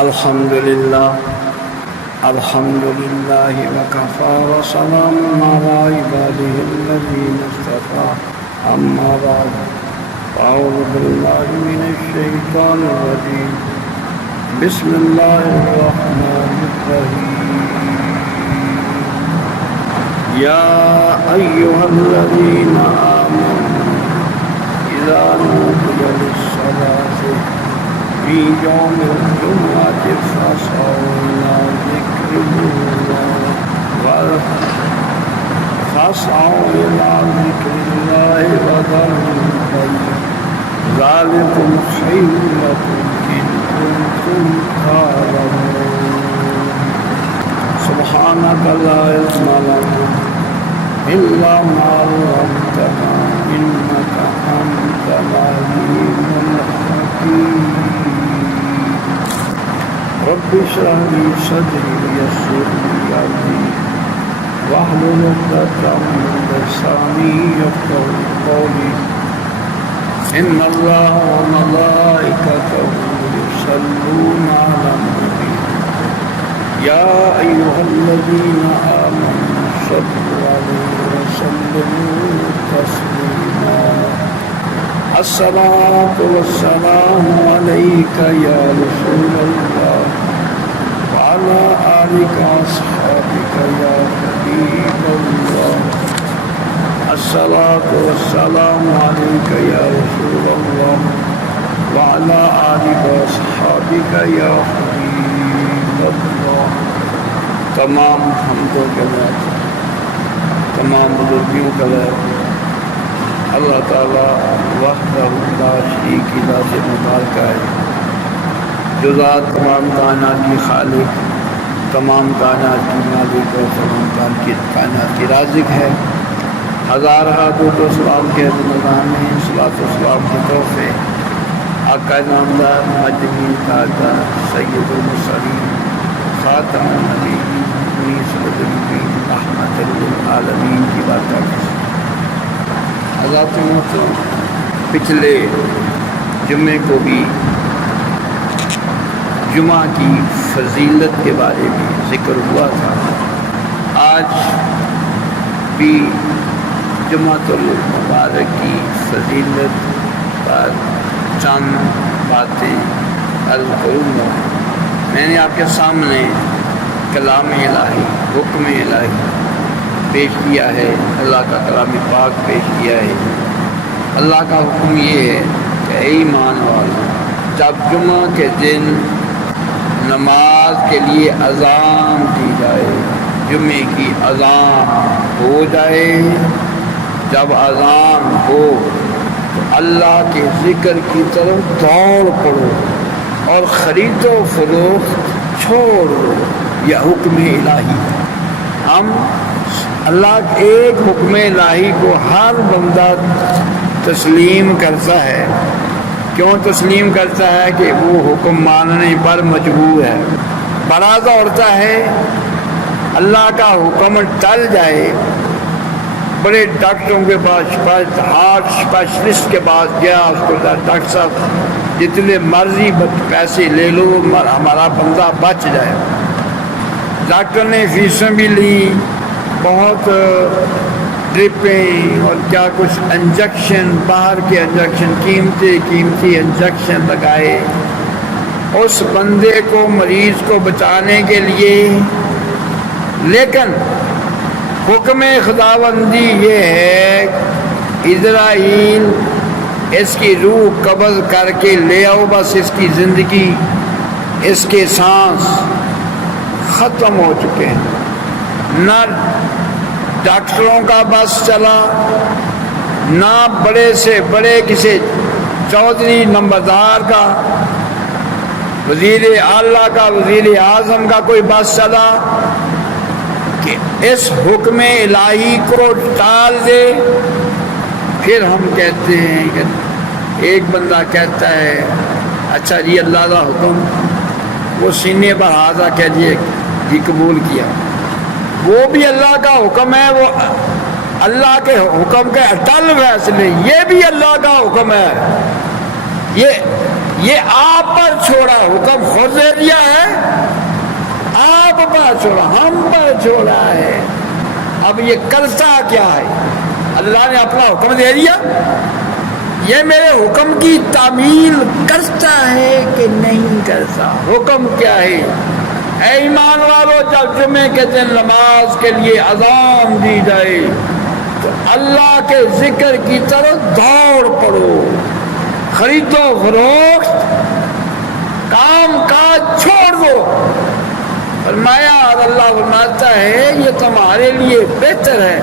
الحمد لله وكفى وسلام على عباده الذين اصطفى أما بعد أعوذ بالله من الشيطان الرجيم بسم الله الرحمن الرحيم يا أيها الذين آمنوا إذا نودي للصلاة في يوم الجمعة فاسعوا إلى ذكر الله وذروا البيع ذلكم خير لكم إن كنتم تعلمون سبحانك لا علم لنا إلا ما علمتنا إنك أنت العليم الحكيم رب اشرح لي صدري ويسر لي أمري واحلل عقدة من لساني يفقهوا قولي إن الله وملائكته يصلون على النبي يا أيها الذين آمنوا صلوا عليه وسلموا تسليما الصلاة والسلام عليك يا رسول الله وعلى آلك وأصحابك يا حبيب الله الصلاة والسلام عليك يا رسول الله وعلى آلك وأصحابك يا حبيب الله تمام حمد و ثنا تمام بزرگیوں کا ہے اللہ تعالیٰ وحدہ لا شریک کی ذات مبارکہ ہے جو ذات تمام کائنات کی خالق تمام کائنات کی مالک اور تمام کائنات کی رازق ہے ہزارہ درود و سلام کے نظام میں صلاۃ و سلام کے تحفے آقا نامدار مجدین تاجدار سید المرسلین خاتم النبیین صلی اللہ رحمت للعالمین کی بات حضرات محترم پچھلے جمعے کو بھی جمعہ کی فضیلت کے بارے میں ذکر ہوا تھا آج بھی جمعۃ المبارک کی فضیلت پر چند باتیں عرض کروں گا میں نے آپ کے سامنے کلام الہی حکم الہی پیش کیا ہے اللہ کا کلام پاک پیش کیا ہے اللہ کا حکم یہ ہے کہ اے ایمان والو جب جمعہ کے دن نماز کے لیے اذان دی جائے جمعے کی اذان ہو جائے جب اذان ہو تو اللہ کے ذکر کی طرف دوڑ پڑو اور خرید و فروخت چھوڑ دو یہ حکم الہی ہم اللہ ایک حکم الہی کو ہر بندہ تسلیم کرتا ہے کیوں تسلیم کرتا ہے کہ وہ حکم ماننے پر مجبور ہے بعض ہوتا ہے اللہ کا حکم ٹل جائے بڑے ڈاکٹروں کے پاس ہارٹ اسپیشلسٹ کے پاس گیا اس کو ڈاکٹر صاحب جتنے مرضی پیسے لے لو ہمارا بندہ بچ جائے ڈاکٹر نے فیسیں بھی لی بہت ڈرپیں اور کیا کچھ انجیکشن باہر کے انجیکشن قیمتی انجیکشن لگائے اس بندے کو مریض کو بچانے کے لیے لیکن حکم خداوندی یہ ہے اسرائیل اس کی روح قبض کر کے لے آؤ بس اس کی زندگی اس کے سانس ختم ہو چکے ہیں نہ ڈاکٹروں کا بس چلا نہ بڑے سے بڑے کسی چودھری نمبردار کا وزیر اعلیٰ کا وزیر اعظم کا کوئی بس چلا کہ اس حکم الہی کو ٹال دے پھر ہم کہتے ہیں کہ ایک بندہ کہتا ہے اچھا جی اللہ کا حکم وہ سینے پر ہاتھ کہہ دیے جی قبول کیا وہ بھی اللہ کا حکم ہے وہ اللہ کے حکم کے اٹل فیصلے یہ بھی اللہ کا حکم ہے یہ آپ پر چھوڑا حکم خود دے دیا ہے چھوڑا، ہم پر چھوڑا ہے۔ اب یہ کرتا کیا ہے؟ اللہ نے اپنا حکم دے دیا، یہ میرے حکم کی تعمیل کرتا ہے کہ نہیں کرتا؟ حکم کیا ہے؟ اے ایمان والو، جب جمعے کے دن نماز کے لیے اذان دی جائے تو اللہ کے ذکر کی طرف دوڑ پڑو، خرید و فروخت کام کاج چھوڑ دو۔ فرمایا، اور اللہ فرماتا ہے یہ تمہارے لیے بہتر ہے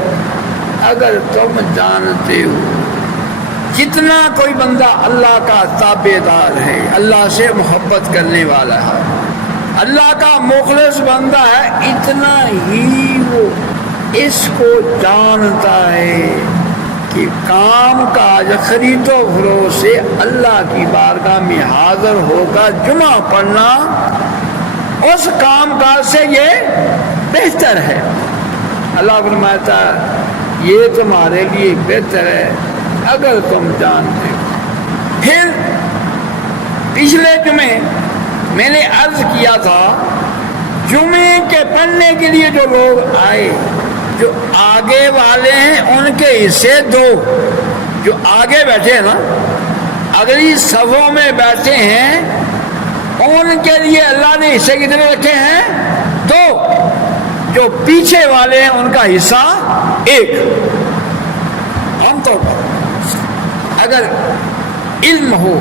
اگر تم جانتے ہو۔ جتنا کوئی بندہ اللہ کا تابع دار ہے، اللہ سے محبت کرنے والا ہے، اللہ کا مخلص بندہ ہے، اتنا ہی وہ اس کو جانتا ہے کہ کام کاج خرید و فروخت سے اللہ کی بارگاہ میں حاضر ہوگا جمعہ پڑھنا اس کام کاج سے یہ بہتر ہے۔ اللہ فرماتا ہے یہ تمہارے لیے بہتر ہے اگر تم جانتے ہو۔ پھر پچھلے جمعے میں نے عرض کیا تھا، جمعے کے پڑھنے کے لیے جو لوگ آئے، جو آگے والے ہیں ان کے حصے دو، جو آگے بیٹھے ہیں نا، اگلی صفوں میں بیٹھے ہیں، ان کے لیے اللہ نے حصے کتنے رکھے ہیں؟ دو۔ جو پیچھے والے ہیں ان کا حصہ ایک۔ عام طور پر اگر علم ہو،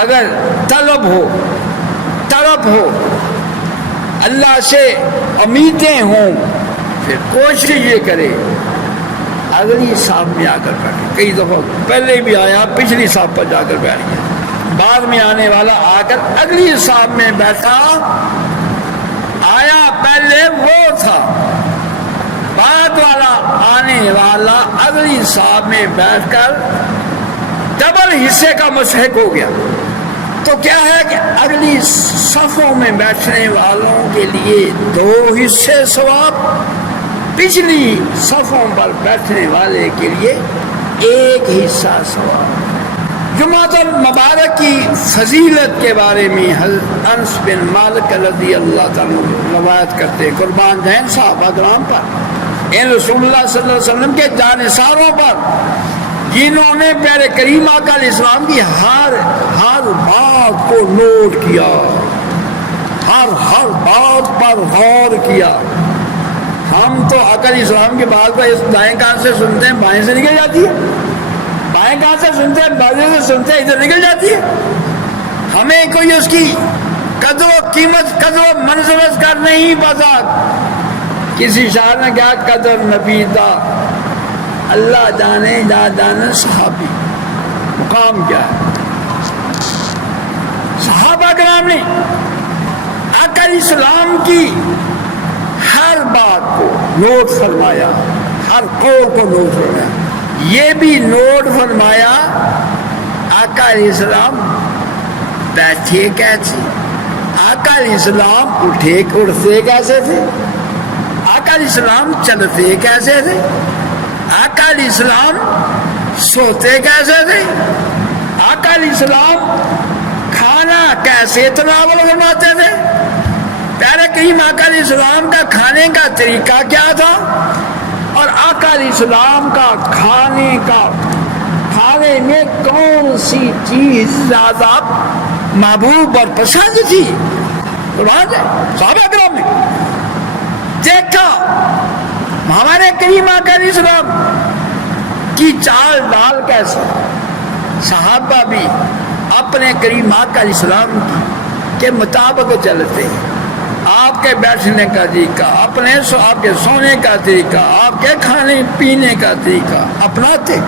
اگر طلب ہو اللہ سے امیدیں ہوں، پھر کوشش یہ کرے اگلی صاحب میں آ کر بیٹھے۔ کئی دفعہ پہلے بھی آیا، پچھلی صاحب پر جا کر بیٹھ گیا، بعد میں آنے والا آ کر اگلی صاحب میں بیٹھا، آیا پہلے وہ تھا، بعد والا آنے والا اگلی صاحب میں بیٹھ کر ڈبل حصے کا مستحق ہو گیا۔ تو کیا ہے کہ اگلی صفوں میں بیٹھنے والوں کے لیے دو حصے ثواب، پچھلی صفوں پر بیٹھنے والے کے لیے ایک حصہ ثواب۔ جمعۃ المبارک کی فضیلت کے بارے میں حضرت انس بن مالک رضی اللہ تعالیٰ روایت کرتے، قربان جائیں صحابہ کرام پر، ان رسول اللہ صلی اللہ علیہ وسلم کے جانثاروں پر، جنہوں نے پیارے کریم آقا علیہ السلام کی ہر بات کو نوٹ کیا، ہر بات پر غور کیا۔ ہم تو آقا علیہ السلام کی بات کو اس دائیں کان سے سنتے ہیں، بائیں سے نکل جاتی ہے، بائیں کان سے سنتے ہیں، بازو سے سنتے ہیں، ادھر نکل جاتی ہے۔ ہمیں کوئی اس کی قدر و قیمت، قدر و منزلت کا نہیں پتا۔ کسی شاعر نے کیا قدر نبی دا اللہ جانے لا جانے صحابی، مقام کیا ہے؟ صحابہ کرام نے آقا علیہ السلام کی ہر بات کو نوٹ فرمایا، ہر قول کو نوٹ فرمایا۔ یہ بھی نوٹ فرمایا آقا علیہ السلام بیٹھے کیسے، آقا علیہ السلام اٹھتے کیسے تھے، آقا علیہ السلام چلتے کیسے تھے، آقا علیہ السلام سوتے کیسے تھے، آقا علیہ السلام کھانا کیسے تناول فرماتے تھے، پیارے کریم آقا علیہ السلام کا کھانے کا طریقہ کیا تھا، اور آقا علیہ السلام کا کھانے میں کون سی چیز زیادہ محبوب اور پسند تھی۔ صحابہ کرام نے دیکھا ہمارے کریم آقا علیہ السلام کی چال ڈال کیسے، صحابہ بھی اپنے کریم آقا علیہ السلام کے مطابق چلتے ہیں۔ آپ کے بیٹھنے کا طریقہ، آپ کے سونے کا طریقہ، آپ کے کھانے پینے کا طریقہ اپناتے،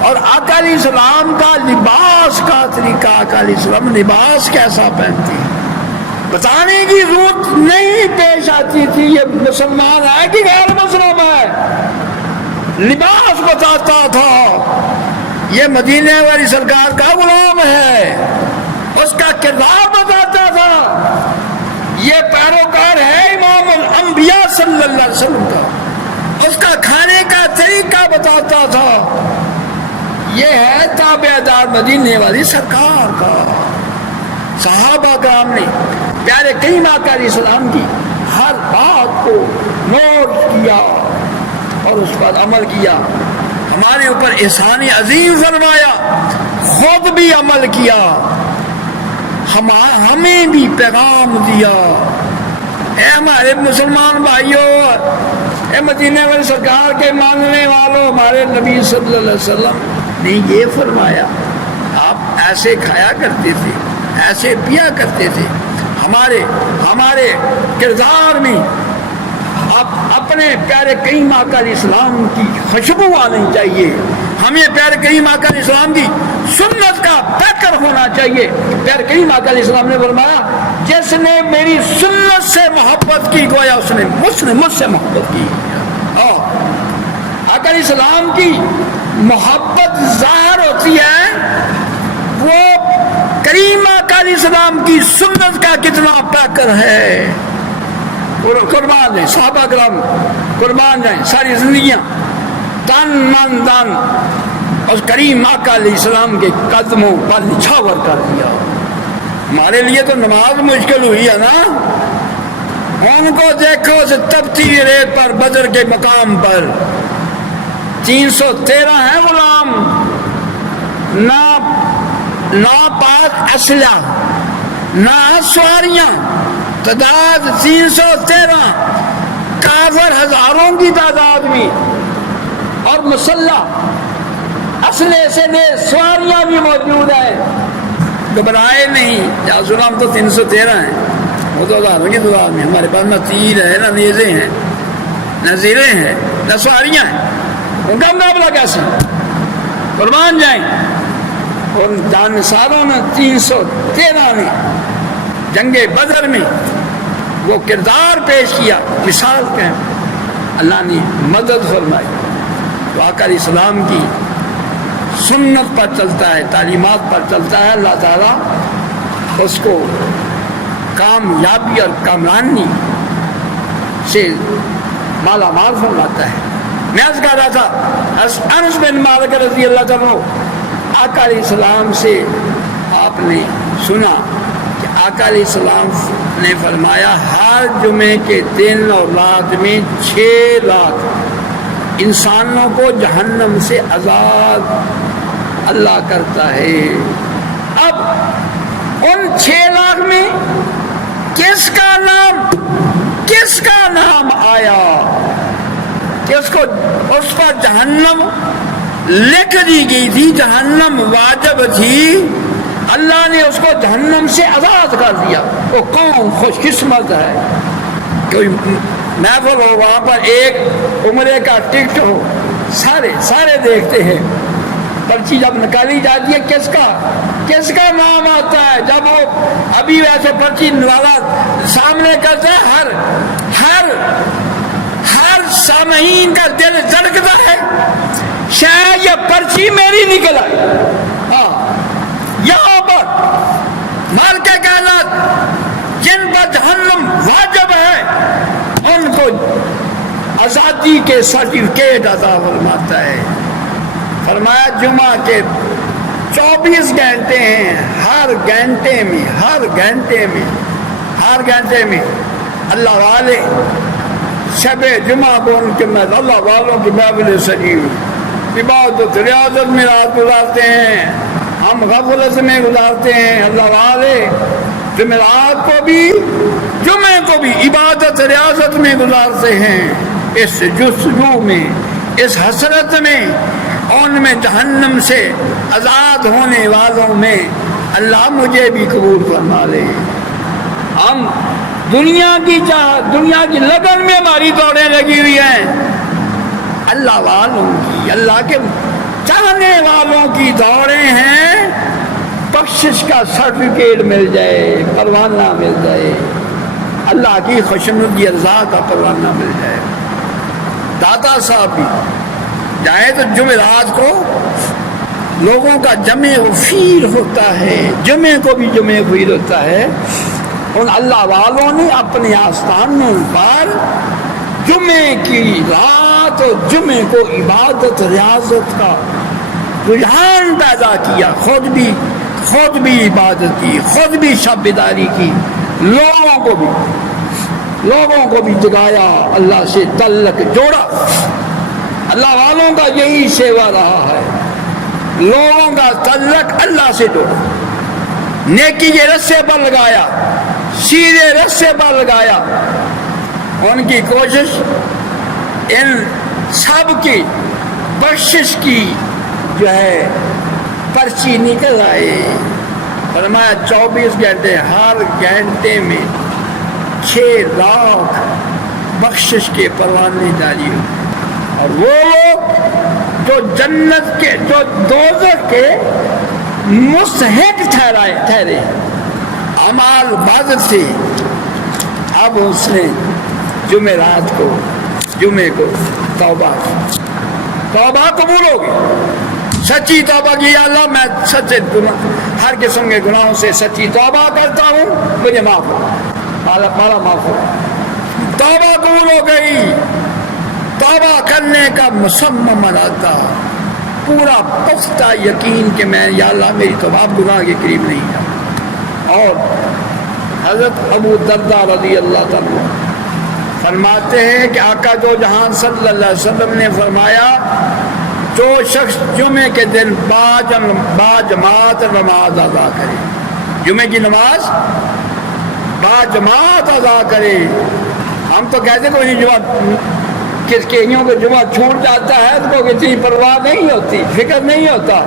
اور آقا علیہ السلام کا لباس کا طریقہ، آقا علیہ السلام لباس کیسا پہنتے ہیں بتانے کی ضرورت نہیں پیش آتی تھی۔ یہ مسلمان ہے کہ غیر مسلم ہے، لباس بتاتا تھا، یہ مدینے والی سرکار کا غلام ہے، اس کا کردار بتاتا تھا، یہ پیروکار ہے امام الانبیاء صلی اللہ علیہ وسلم کا، اس کا کھانے کا طریقہ بتاتا تھا، یہ ہے تابع دار مدینے والی سرکار کا۔ صحابہ کرام نے پیارے کریم آقا علیہ السلام کی ہر بات کو نوٹ کیا اور اس پر عمل کیا. ہمارے اوپر احسان عظیم فرمایا، خود بھی عمل کیا، ہمیں بھی پیغام دیا. اے ہمارے مسلمان بھائیوں، اے مدینے والے سرکار کے ماننے والوں، ہمارے نبی صلی اللہ علیہ وسلم نے یہ فرمایا. آپ ایسے کھایا کرتے تھے، ایسے پیا کرتے تھے. ہمارے کردار میں آپ اپنے پیارے کریم آقا علیہ السلام کی خوشبو آنی چاہیے. ہمیں پیارے کریم آقا علیہ السلام کی سنت کا پیکر ہونا چاہیے. پیارے کریم آقا علیہ السلام نے فرمایا جس نے میری سنت سے محبت کی گویا اس نے مجھ سے محبت کی. آقا علیہ السلام کی محبت ظاہر ہوتی ہے وہ کریم آقا علیہ السلام کی سنت کا کتنا پیکر ہے. قربان جائیں صحابہ کرام، قربان جائیں ساری زندگیاں تن من دن اور کریم آقا علیہ السلام کے قدموں پر نچھاور کر دیا. ہمارے لیے تو نماز مشکل ہوئی ہے نا. ان کو دیکھو سے تپتی ریت پر بدر کے مقام پر 313 ہیں غلام، نہ پاک اسلحہ نہ سواریاں، تعداد 313، کافر ہزاروں کی تعداد میں، اور مسلح اسلحے سے لے سواریاں بھی موجود ہیں. گھبرائے نہیں. یا غلام تو 313 ہیں، وہ تو ہزاروں کی تعداد میں. ہمارے پاس نہ تیر ہے، نہ نیزے ہیں، نہ زیریں ہیں، نہ سواریاں ہیں. ان کا مقابلہ کیسے؟ قربان جائیں. اور جانساروں نے 313 میں جنگ بدر میں وہ کردار پیش کیا. مثال کے اللہ نے مدد فرمائی. تو آقا علیہ السلام کی سنت پر چلتا ہے، تعلیمات پر چلتا ہے، اللہ تعالیٰ اس کو کامیابی اور کامرانی سے مالا مال فرماتا ہے. میں عرض کر رہا تھا انس بن مالک رضی اللہ تعالیٰ آقا علیہ السلام سے آپ نے سنا کہ آقا علیہ السلام نے فرمایا ہر جمعے کے دن اور رات میں 6 لاکھ انسانوں کو جہنم سے آزاد اللہ کرتا ہے. اب ان 6 لاکھ میں کس کا نام آیا کہ اس پر جہنم لکھ دی گئی تھی، جہنم واجب تھی، اللہ نے اس کو جہنم سے آزاد کر دیا. وہ کون خوش قسمت ہے. کوئی محفل ہو، وہاں پر ایک عمرے کا ٹکٹ ہو، سارے دیکھتے ہیں. پرچی جب نکالی جاتی ہے کس کا نام آتا ہے. جب وہ ابھی ویسے پرچی والا سامنے کرتا ہے، ہر سامعین کا دل دھڑکتا ہے شاید یہ پرچی میری نکل آئی. یہاں پر مالک کائنات جن پر جہنم واجب ہے ان کو آزادی کے سرٹیفکیٹ عطا فرماتا ہے. فرمایا جمعہ کے 24 گھنٹے ہیں، ہر گھنٹے میں اللہ والے شب جمعہ کو ان کے اللہ والوں کی محفل سجی ہوئی عبادت ریاضت میں رات گزارتے ہیں. ہم غفلت میں گزارتے ہیں. اللہ والے جمعرات کو بھی جمعے کو بھی عبادت ریاضت میں گزارتے ہیں. اس جستجو میں، اس حسرت میں، ان میں جہنم سے آزاد ہونے والوں میں اللہ مجھے بھی قبول فرما لے. ہم دنیا کی لگن میں ہماری دوڑیں لگی ہوئی ہیں. اللہ والوں کی، اللہ کے چاہنے والوں کی دوڑیں ہیں. بخشش کا سرٹیفکیٹ مل جائے، پروانہ مل جائے، اللہ کی خوشنودی رضا کا پروانہ مل جائے. داتا صاحب بھی جائے تو جمعرات کو لوگوں کا جمع غفیر ہوتا ہے، جمعے کو بھی جمع غفیر ہوتا ہے. ان اللہ والوں نے اپنے آستانوں پر جمعے کی رات اور جمعے کو عبادت ریاضت کا رجحان پیدا کیا. خود بھی عبادت کی، خود بھی شب بیداری کی، لوگوں کو بھی. لوگوں کو بھی جگایا، اللہ سے تعلق جوڑا۔ اللہ والوں کا یہی سیوا رہا ہے، لوگوں کا تعلق اللہ سے جوڑا، نیکی کے رستے پر لگایا، سیدھے رستے پر لگایا۔ ان کی کوشش ان سب کی بخشش کی جو ہے پرچی نکل آئے۔ فرمایا 24 گھنٹے، ہر گھنٹے میں 6 لاکھ بخشش کے پروانے جاری ہوئے۔ اور وہ لوگ جو جنت کے، جو دوزخ کے مستحق ٹھہرے اعمال عبادت سے، اب اس نے جمعے کو توبہ قبول ہوگی، سچی توبہ کی، یا اللہ میں سچے ہر قسم کے گناہوں سے سچی توبہ کرتا ہوں، مجھے معاف ہو، مارا معاف ہو۔ توبہ قبول ہو گئی، توبہ کرنے کا مصمم ارادہ، پورا پختہ یقین کہ میں، یا اللہ میری توبہ گناہ کے قریب نہیں ہے۔ اور حضرت ابو درداء رضی اللہ تعالیٰ فرماتے ہیں کہ آقا دو جہان صلی اللہ علیہ وسلم نے فرمایا، جو شخص جمعے کے دن باجماعت نماز ادا کرے، جمعے کی نماز باجماعت ادا کرے۔ ہم تو کہتے ہیں کوئی جمعہ، کس کہیوں کو جمعہ چھوٹ جاتا ہے تو کوئی اتنی پرواہ نہیں ہوتی، فکر نہیں ہوتا۔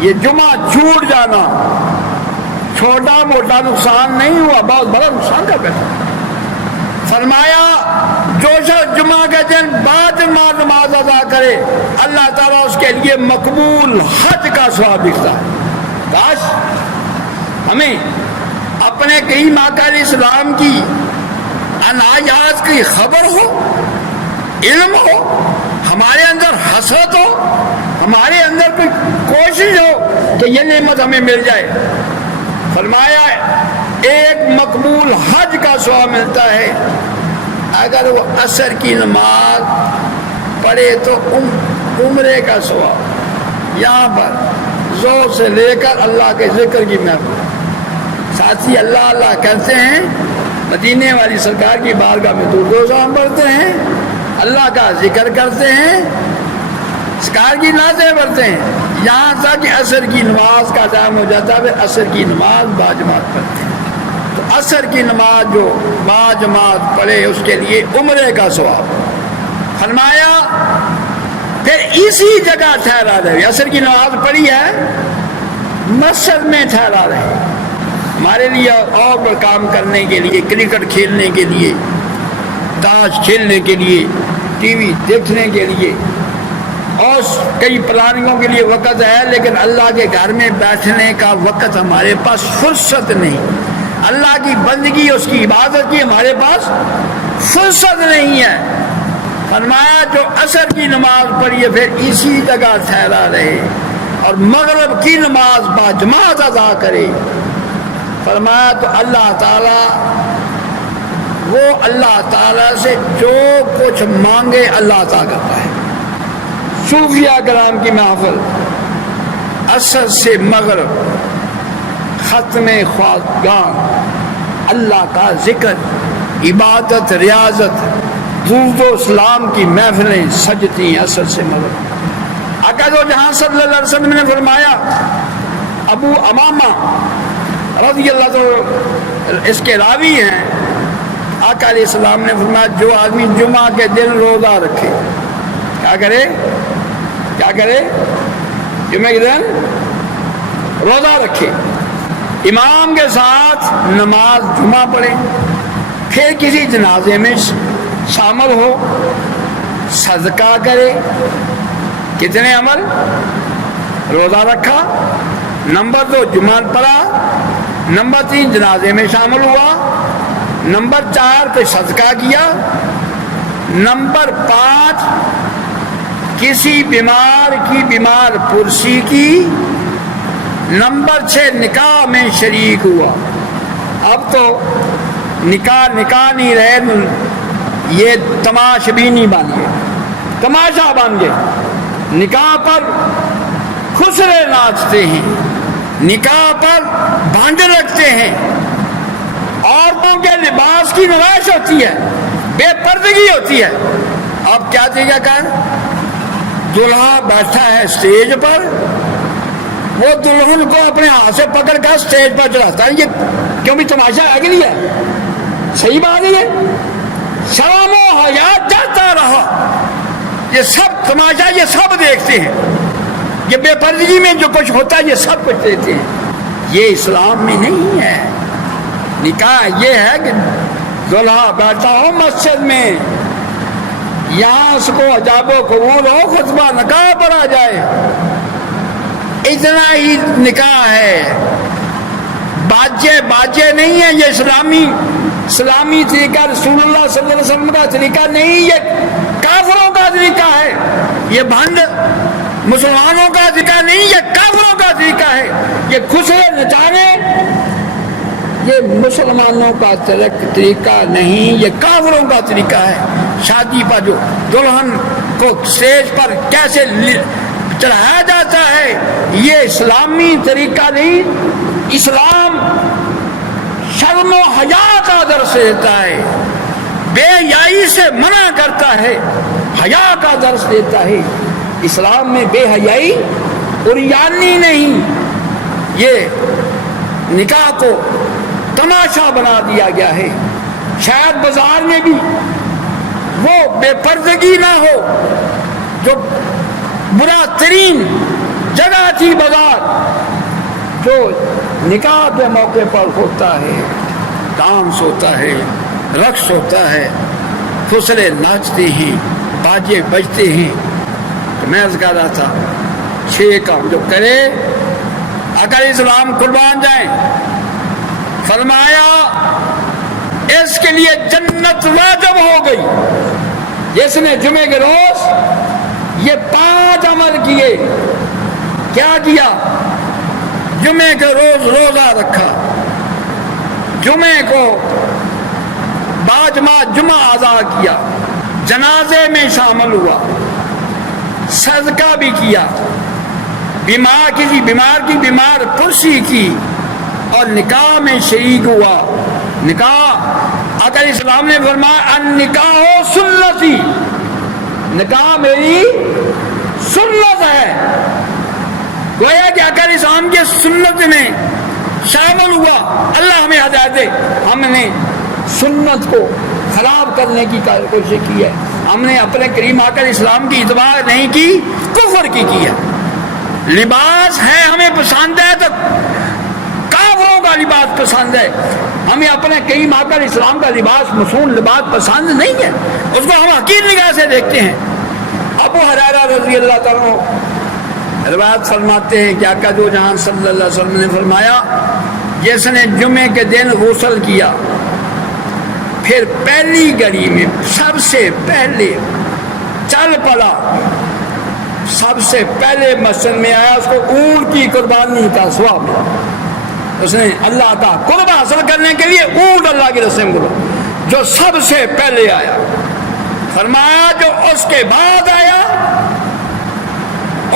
یہ جمعہ چھوٹ جانا چھوٹا موٹا نقصان نہیں ہوا، بہت بڑا نقصان کا پیدا۔ فرمایا جو شخص جمعہ کے دن باجماعت نماز ادا کرے، اللہ تعالیٰ اس کے لیے مقبول حج کا ثواب لکھتا ہے۔ کاش ہمیں اپنے کریم آقا علیہ السلام کی عنایات کی خبر ہو، علم ہو، ہمارے اندر حسرت ہو، ہمارے اندر کوئی کوشش ہو کہ یہ نعمت ہمیں مل جائے۔ فرمایا ایک مقبول حج کا ثواب ملتا ہے اگر وہ عصر کی نماز پڑھے تو عمرے کا ثواب۔ یہاں پر ظہر سے لے کر اللہ کے ذکر کی محفل، ساتھی اللہ اللہ کہتے ہیں، مدینے والی سرکار کی بارگاہ میں درود و سلام پڑھتے ہیں، اللہ کا ذکر کرتے ہیں، سرکار کی نعتیں پڑھتے ہیں، یہاں تک کہ عصر کی نماز کا ٹائم ہو جاتا ہے، عصر کی نماز باجماعت پڑھتے ہیں۔ تو عصر کی نماز جو باجماعت پڑھے اس کے لیے عمرے کا ثواب۔ فرمایا پھر اسی جگہ ٹھہرا رہے، عصر کی نماز پڑھی ہے، مسجد میں ٹھہرا رہے۔ ہمارے لیے اور کام کرنے کے لیے، کرکٹ کھیلنے کے لیے، تاش کھیلنے کے لیے، ٹی وی دیکھنے کے لیے اور کئی پلاننگوں کے لیے وقت ہے، لیکن اللہ کے گھر میں بیٹھنے کا وقت ہمارے پاس فرصت نہیں۔ اللہ کی بندگی، اس کی عبادت کی ہمارے پاس فرصت نہیں ہے۔ فرمایا جو عصر کی نماز پڑھی پھر اسی جگہ ٹھہرا رہے اور مغرب کی نماز باجماعت ادا کرے۔ فرمایا تو اللہ تعالیٰ، وہ اللہ تعالیٰ سے جو کچھ مانگے اللہ عطا کرتا ہے۔ صوفیہ کرام کی محفل عصر سے مغرب، ختم خواگاں، اللہ کا ذکر، عبادت، ریاضت، درود و سلام کی محفلیں سجتی ہیں عصر سے مغرب۔ آقا دو جہاں صلی اللہ علیہ وسلم نے فرمایا، ابو امامہ رضی اللہ عنہ اس کے راوی ہیں، آقا علیہ السلام نے فرمایا جو آدمی جمعہ کے دن روزہ رکھے، کیا کرے جمعہ کے دن روزہ رکھے، امام کے ساتھ نماز جمعہ پڑھے، پھر کسی جنازے میں شامل ہو، صدقہ کرے۔ کتنے عمل؟ روزہ رکھا، نمبر 2 جمعہ پڑھا، نمبر 3 جنازے میں شامل ہوا، نمبر 4 پہ صدقہ کیا، نمبر 5 کسی بیمار کی بیمار پرسی کی، نمبر 6 نکاح میں شریک ہوا۔ اب تو نکاح نہیں رہے، یہ تماشبینی بن گئے، تماشا بن گئے۔ نکاح پر خسرے ناچتے ہیں، نکاح پر بھانڈ رکھتے ہیں عورتوں کے لباس کی نمائش ہوتی ہے، بے پردگی ہوتی ہے. اب کیا طریقہ کار؟ دلہا بیٹھا ہے اسٹیج پر، وہ دلہن کو اپنے ہاتھ سے پکڑ کر اسٹیج پر چڑھاتا ہے. یہ کیوں بھی تماشا اگلی ہے؟ صحیح بات ہے. شرم و حیا جاتا رہا، یہ سب تماشا یہ سب دیکھتے ہیں. یہ بے پردگی میں جو کچھ ہوتا ہے یہ سب کچھ دیکھتے ہیں. یہ اسلام میں نہیں ہے. نکاح یہ ہے کہ دلہا بیٹھا ہو مسجد میں، یہاں اس کو حجاب و قبول ہو، خطبہ نکاح پڑھا جائے، اتنا ہی نکاح ہے. باجے نہیں ہے. یہ اسلامی طریقہ رسول اللہ صلی اللہ علیہ وسلم کا طریقہ نہیں، یہ کافروں کا طریقہ ہے. یہ بھنڈ مسلمانوں کا طریقہ نہیں، یہ کافروں کا طریقہ ہے. یہ خوشے نچانے یہ مسلمانوں کا طریقہ نہیں، یہ کافروں کا طریقہ ہے. شادی پر جو دلہن کو اسٹیج پر کیسے چڑھایا جاتا ہے یہ اسلامی طریقہ نہیں. اسلام شرم و حیا کا درس دیتا ہے، بے حیائی سے منع کرتا ہے، حیا کا درس دیتا ہے. اسلام میں بے حیائی عریانی نہیں. یہ نکاح کو تماشا بنا دیا گیا ہے. شاید بازار میں بھی وہ بے پردگی نہ ہو. جو برا ترین جگہ تھی بازار، جو نکاح کے موقع پر ہوتا ہے، ڈانس ہوتا ہے، رقص ہوتا ہے، پھسلے ناچتے ہیں، باجے بجتے ہیں. تو میں عرض کر رہا تھا 6 کام جو کرے اگر اسلام قربان جائیں. فرمایا اس کے لیے جنت واجب ہو گئی. جس نے جمعے کے روز یہ 5 عمل کیے. کیا کیا؟ جمعے کے روز روزہ رکھا، جمعے کو باجمع جمعہ ادا کیا، جنازے میں شامل ہوا، صدقہ بھی کیا، بیمار کی بیمار پرسی کی، اور نکاح میں شریک ہوا. نکاح اگر اسلام نے فرمایا النکاح سنتی، نکاح میری سنت ہے. گویا کہ اگر اسلام کے سنت میں شامل ہوا، اللہ ہمیں ہدایت دے. ہم نے سنت کو خراب کرنے کی کوشش کی ہے. ہم نے اپنے کریم آقا اسلام کی اتباع نہیں کی، کفر کی ہے. لباس ہے ہمیں پسند ہے تو کافروں کا لباس پسند ہے. ہمیں اپنے کریم آقا اسلام کا لباس مصون لباس پسند نہیں ہے، اس کو ہم حقیر نگاہ سے دیکھتے ہیں. ابو ہریرہ رضی اللہ تعالیٰ روایت فرماتے ہیں کہ آقا دو جہاں صلی اللہ علیہ وسلم نے فرمایا جس نے جمعے کے دن غسل کیا، پھر پہلی گھڑی میں سب سے پہلے چل پڑا، سب سے پہلے مسجد میں آیا، اس کو اونٹ کی قربانی کا ثواب ملا. اس نے اللہ کا قرب حاصل کرنے کے لیے اونٹ اللہ کے رسم کو جو سب سے پہلے آیا. فرمایا جو اس کے بعد آیا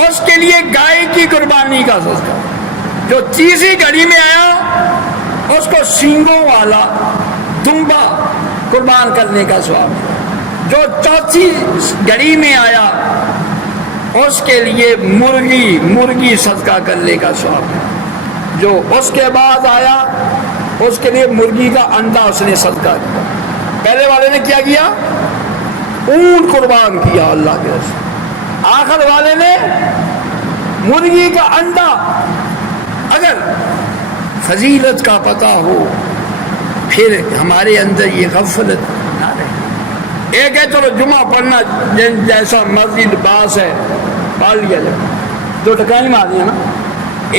اس کے لیے گائے کی قربانی کا صدقہ. جو تیسری گھڑی میں آیا اس کو سینگوں والا دمبا قربان کرنے کا ثواب. جو چوتھی گھڑی میں آیا اس کے لیے مرغی صدقہ کرنے کا ثواب. جو اس کے بعد آیا اس کے لیے مرغی کا انڈا اس نے صدقہ کیا. پہلے والے نے کیا کیا؟ اونٹ قربان کیا اللہ کے رسول. آخر والے نے مرغی کا انڈا. اگر فضیلت کا پتہ ہو پھر ہمارے اندر یہ غفلت نہ رہے. ایک ہے چلو جمعہ پڑھنا جیسا مرضی لباس ہے پڑھ لیا جائے، 2 ٹکائی مار دیا نا.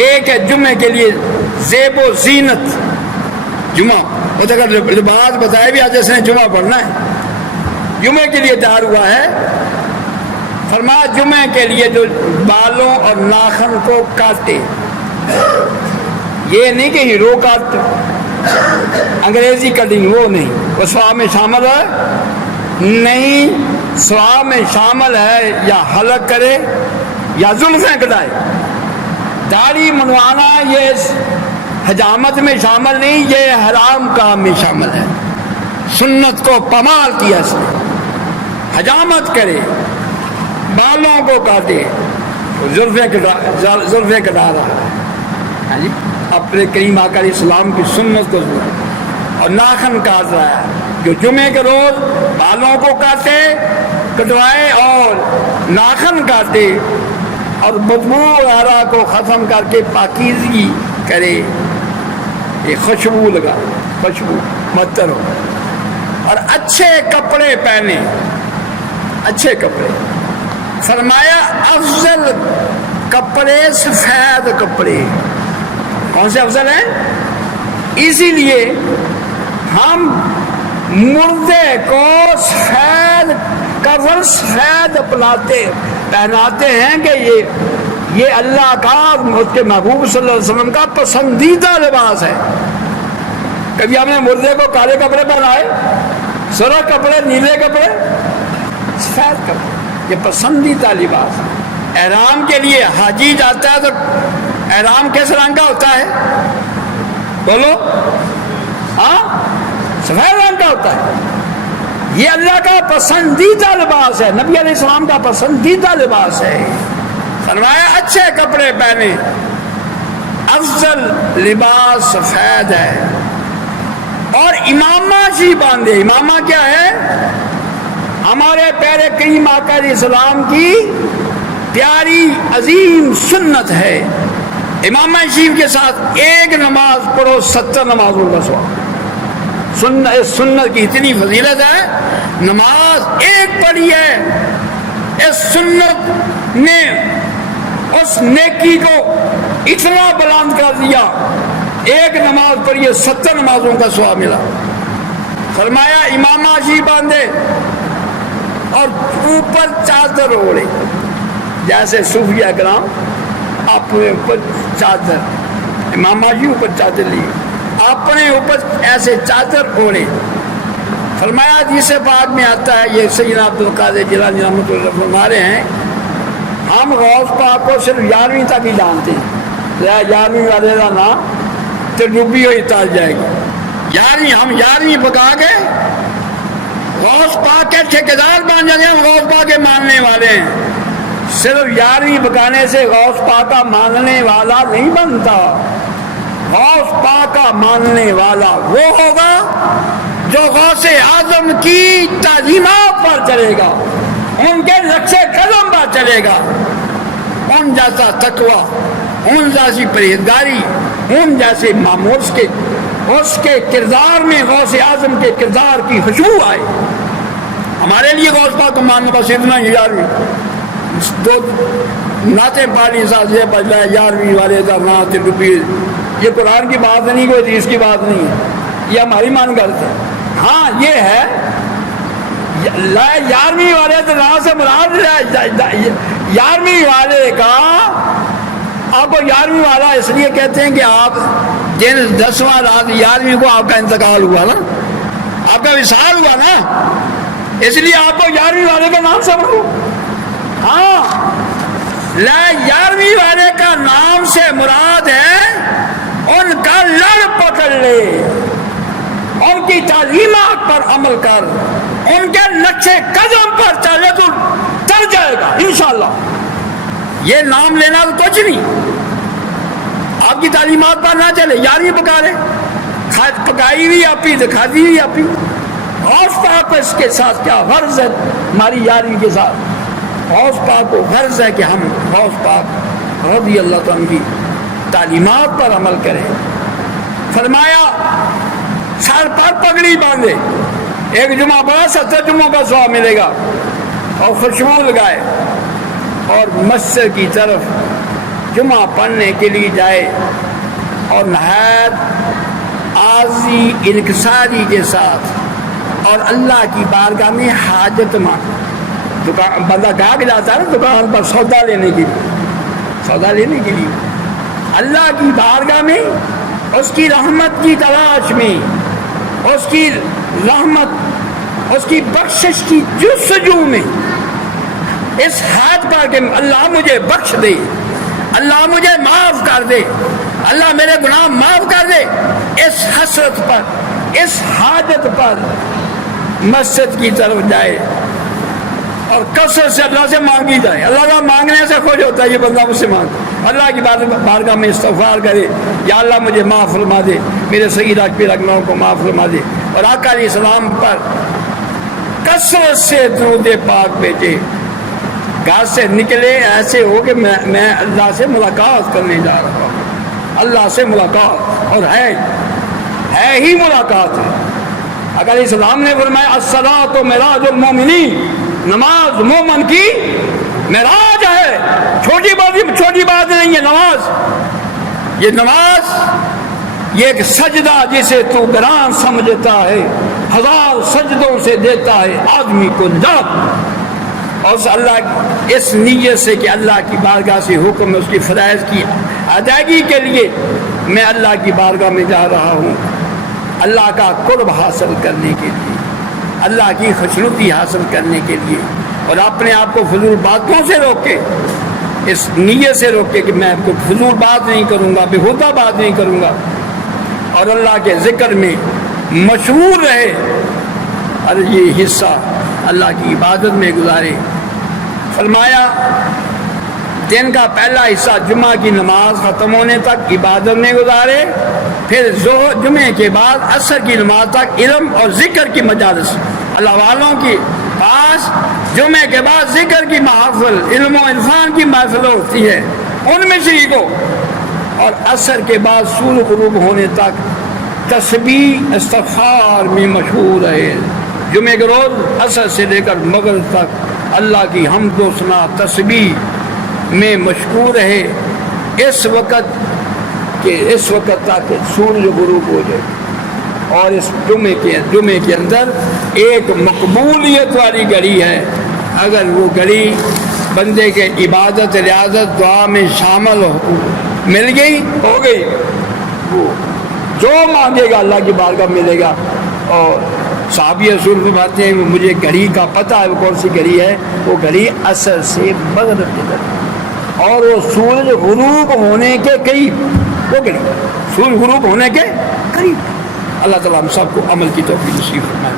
ایک ہے جمعے کے لیے زیب و زینت. جمعہ وہ اگر لباس بتایا بھی آج جیسے جمعہ پڑھنا ہے، جمعے کے لیے تیار ہوا ہے. فرمایا جمعے کے لیے جو بالوں اور ناخن کو کاٹے، یہ نہیں کہ ہیرو کاٹ انگریزی کٹنگ، وہ نہیں، وہ ثواب میں شامل ہے نہیں. ثواب میں شامل ہے یا حلق کرے یا زلفیں کٹائے. داڑھی منڈوانا یہ حجامت میں شامل نہیں، یہ حرام کام میں شامل ہے۔ سنت کو پامال کیا اس نے، حجامت کرے، بالوں کو کاٹے، زلفیں کٹا رہا ہے جی، اپنے کریم آقا علیہ السلام کی سنت کو، اور ناخن کاٹ رہا ہے۔ جو جمعے کے روز بالوں کو کاٹے، کٹوائے اور ناخن کاٹے اور بدبو وغیرہ کو ختم کر کے پاکیزگی کرے، یہ خوشبو لگا، خوشبو متر ہو، اور اچھے کپڑے پہنے، اچھے کپڑے۔ فرمایا افضل کپڑے سفید کپڑے۔ کون سے افضل ہیں؟ اسی لیے ہم مردے کو سفید کفن سفید پہناتے ہیں کہ یہ اللہ کا، اس کے محبوب صلی اللہ علیہ وسلم کا پسندیدہ لباس ہے۔ کبھی ہم نے مردے کو کالے کپڑے پہنائے، سرخ کپڑے، نیلے کپڑے، سفید کپڑے، یہ پسندیدہ لباس۔ احرام کے لیے حاجی جاتا ہے تو احرام کس رنگ کا ہوتا ہے؟ بولو، ہاں، سفید رنگ کا ہوتا ہے۔ یہ اللہ کا پسندیدہ لباس ہے، نبی علیہ السلام کا پسندیدہ لباس ہے۔ فرمایا اچھے کپڑے پہنے، افضل لباس سفید ہے، اور امامہ جی باندھے۔ امامہ کیا ہے؟ ہمارے پیارے کریم آقا علیہ السلام کی پیاری عظیم سنت ہے۔ امامہ شریف کے ساتھ ایک نماز پڑھو 70 نمازوں کا ثواب۔ سنت کی اتنی فضیلت ہے، نماز ایک پڑھی ہے، اس سنت نے اس نیکی کو اتنا بلند کر دیا، ایک نماز پڑھی ہے 70 نمازوں کا ثواب ملا۔ فرمایا امامہ جی باندھے اور اوپر چادر اوڑے، جیسے صوفیہ کرام اپنے اوپر چادر، امامہ جی اوپر چادر لیے، اپنے اوپر ایسے چادر اوڑے۔ فرمایا حدیث پاک میں آتا ہے، یہ سیدنا عبدالقادر جیلانی رحمۃ اللہ فرما رہے ہیں، ہم غوث پاک کو صرف 11ویں تک ہی جانتے ہیں، 11ویں والے کا نام تو ڈوبی ہوئی تاج جائے گی۔ 11ویں ہم 11ویں پکا کے غوث پاک کے ٹھیکیدار بن جاتے ہیں، غوث پاک کے ماننے والے ہیں۔ صرف 11ویں پکانے سے غوث پاک کا ماننے والا نہیں بنتا۔ غوث پاک کا ماننے والا وہ ہوگا جو غوث اعظم کی تعلیمات پر چلے گا، ان کے نقش قدم پر چلے گا، ان جیسا تقوی، ان جیسی پرہیزگاری، ان جیسے معمول اس کے کردار میں غوث اعظم کے کردار کی خوشبو آئے۔ ہمارے لیے غوث پاک کو ماننے بس اتنا ہی 11ویں دو نعتیں پڑھنی ساتھ یہ بجنا ہے 11ویں والے کا نعت ڈوبی، یہ قرآن کی بات نہیں، کوئی حدیث کی بات نہیں ہے، یہ ہماری مان کرتے ہیں۔ ہاں یہ ہے 11ویں والے تو نام سے مراد 11ویں والے کا، آپ کو 11ویں والا اس لیے کہتے ہیں کہ آپ جن 10واں رات 11ویں کو آپ کا انتقال ہوا نا، آپ کا وصال ہوا نا، اس لیے آپ کو 11ویں والے کا نام سے مراد۔ ہاں 11ویں والے کا نام سے مراد ہے ان کا لڑ پکڑ لے، ان کی تعلیمات پر عمل کر، ان کے نقش قدم پر چلے تو تر جائے گا انشاءاللہ۔ یہ نام لینا تو کچھ نہیں، آپ کی تعلیمات پر نہ چلے، 11ویں پکا لے، پکائی ہوئی اپی دکھاتی ہوئی اپی۔ غوث پاک اس کے ساتھ کیا غرض ہے ہماری 11ویں کے ساتھ؟ غوث پاک کو غرض ہے کہ ہم غوث پاک رضی اللہ عنہ کی تعلیمات پر عمل کریں۔ فرمایا سر پر پگڑی باندھے، ایک جمعہ پڑھا 70 جمعوں کا ثواب ملے گا، اور خوشبو لگائے اور مسجد کی طرف جمعہ پڑھنے کے لیے جائے، اور نہایت عاجزی انکساری کے ساتھ اور اللہ کی بارگاہ میں حاجت مانگ۔ بندہ کہا کہ جاتا ہے نا دکان پر سودا لینے کے لیے، اللہ کی بارگاہ میں اس کی رحمت کی تلاش میں، اس کی رحمت، اس کی بخشش کی جستجو میں، اس ہاتھ پر کہ اللہ مجھے بخش دے، اللہ مجھے معاف کر دے، اللہ میرے گناہ معاف کر دے، اس حسرت پر، اس حاجت پر مسجد کی طرف جائے اور کثرت سے اللہ سے مانگی جائے. اللہ کا مانگنے سے خوش ہوتا ہے یہ بندہ مجھ سے مانگ، اللہ کی بارگاہ میں استغفار کرے، یا اللہ مجھے معاف فرما دے، میرے صغیرہ کبیرہ گناہوں کو معاف فرما دے، اور آقا علیہ السلام پر کثرت سے درود پاک بھیجے. گھر سے نکلے ایسے ہو کہ میں اللہ سے ملاقات کرنے جا رہا ہوں، اللہ سے ملاقات، اور ہے ہی ملاقات ہے. آقا علیہ السلام نے فرمایا الصلاۃ معراج المومنین، نماز مومن کی معراج ہے. چھوٹی بات نہیں ہے نماز. یہ نماز یہ ایک سجدہ جسے تو گران سمجھتا ہے، ہزار سجدوں سے دیتا ہے آدمی کو نجات. اور اللہ اس نیت سے کہ اللہ کی بارگاہ سے حکم ہے، اس کی فرائض کی ادائیگی کے لیے میں اللہ کی بارگاہ میں جا رہا ہوں، اللہ کا قرب حاصل کرنے کے لیے، اللہ کی خوشنودی حاصل کرنے کے لیے، اور اپنے آپ کو فضول باتوں سے روکے، اس نیت سے روکے کہ میں آپ کو فضول بات نہیں کروں گا، بےہودہ بات نہیں کروں گا، اور اللہ کے ذکر میں مشغول رہے، اور یہ حصہ اللہ کی عبادت میں گزارے. فرمایا دن کا پہلا حصہ جمعہ کی نماز ختم ہونے تک عبادت میں گزارے، پھر جمعے کے بعد عصر کی نماز تک علم اور ذکر کی مجالس، اللہ والوں کی پاس جمعے کے بعد ذکر کی محافل، علم و عرفان کی محفل ہوتی ہے، ان میں شریک ہو، اور عصر کے بعد سورج غروب ہونے تک تسبیح استغفار میں مشہور رہے. جمعے کے روز عصر سے لے کر مغرب تک اللہ کی حمد و ثنا تسبیح میں مشغول رہے، اس وقت تک سورج غروب ہو جائے. اور اس جمعے کے اندر ایک مقبولیت والی گھڑی ہے، اگر وہ گھڑی بندے کے عبادت ریاضت دعا میں شامل مل گئی، ہو گئی، وہ جو مانگے گا اللہ کی بارگاہ ملے گا. اور صحابی رسول فرماتے ہیں مجھے گھڑی کا پتہ ہے وہ کون سی گھڑی ہے، وہ گھڑی عصر سے مغرب کے درمیان، اور وہ سورج غروب ہونے کے قریب، وہ گھڑی سورج غروب ہونے کے قریب. اللہ تعالیٰ ہم سب کو عمل کی توفیق نصیب فرمائے.